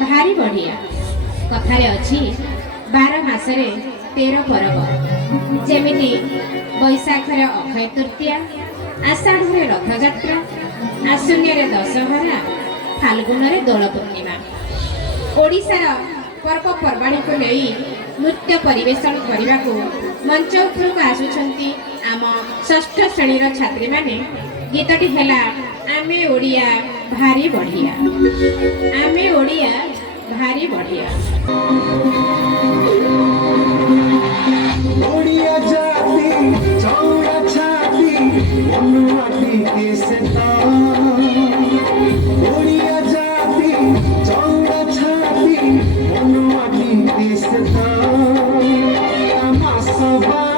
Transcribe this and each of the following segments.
भारी बढ़िया कथारे अच्छी 12 मासरे 13 परब जेमिति बैशाखरे अक्षय तृतीया आषाढ़े रथयात्रा आश्विन दशहरा फाल्गुन दोल पूर्णिमा ओडिशार पर्वपर्वाणी को नहीं नृत्य परिवेशन करने को मंच उपरक आसुंच आम षष्ठ श्रेणीर छात्री माने गीतटी है आमे ओडिया भारी बढ़िया आमे ओडिया भारी बढ़िया ओडिया जाति चौड़ा छाती अनुमाटी के सेता ओडिया जाति चौड़ा छाती अनुमाटी के सेता मासबार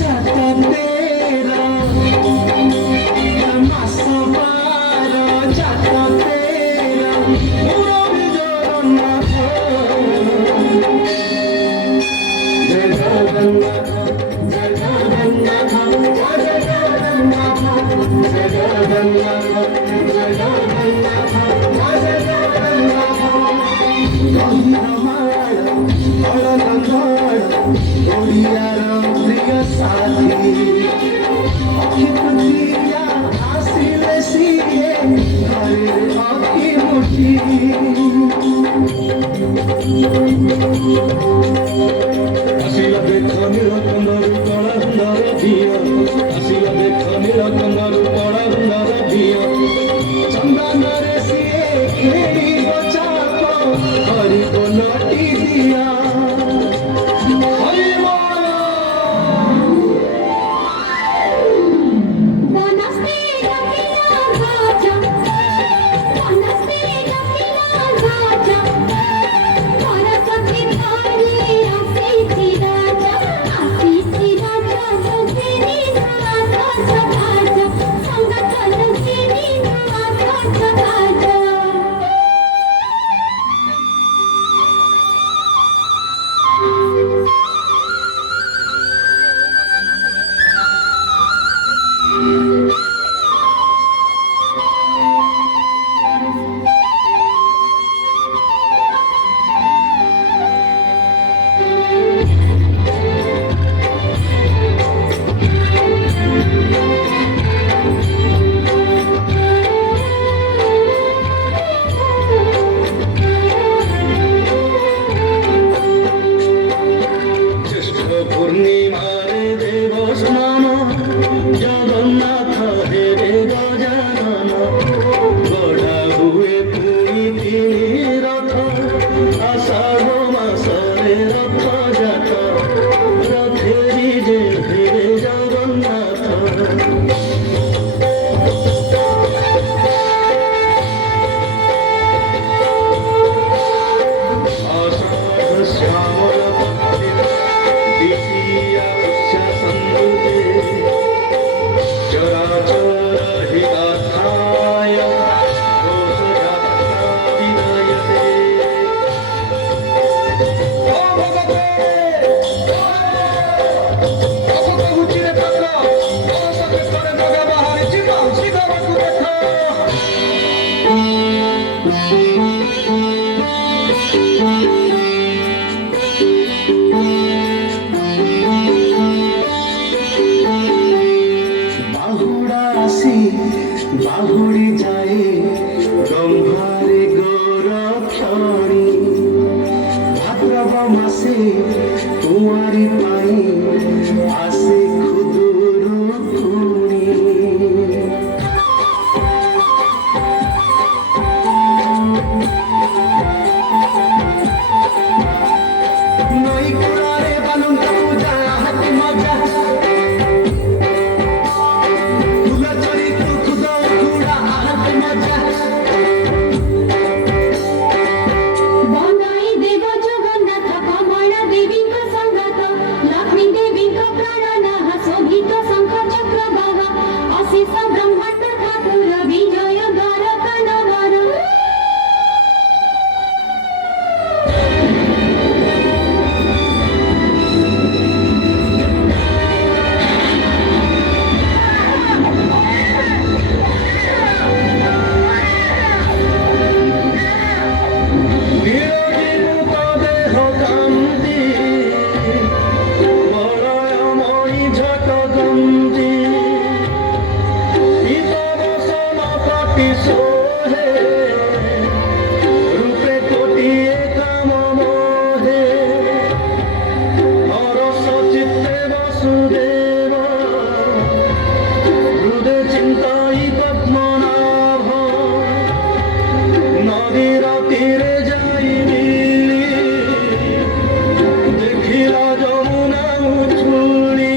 जाता तेरा मासबार जाता तेरा मुरारी जगन्नाथ আসিলা দেখা নিরতনরু কড়া হুন্ডার ধিয় আসিলা দেখা নিরতনরু কড়া হুন্ডার ধিয় চন্দনরে সিয়ে খেড়ি বচাপ হরি কোনটি দিয়া হরি বাহুড়ি যায় গম্ভারে গোরক্ষণী ভাদ্রব মাসে তোমারি পাই আসে ক্ষুদুর কুড়ি নই কুড়ারে বালুঙ্কা পূজা হাতি মজা বনাই দেব জগন্নাথ কমলা দেবীଙ୍କ ସଙ୍ଗତ ଲକ୍ଷ୍ମୀ ଦେବୀଙ୍କ নদীর তীরে যাইনি দেখিলা যমুনা উছুলি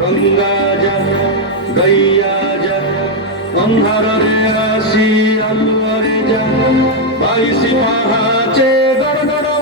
গঙ্গা যা গইয়া যা অন্ধারে আসি আলোরে যা বাইশি পাহাচে গড়গড়া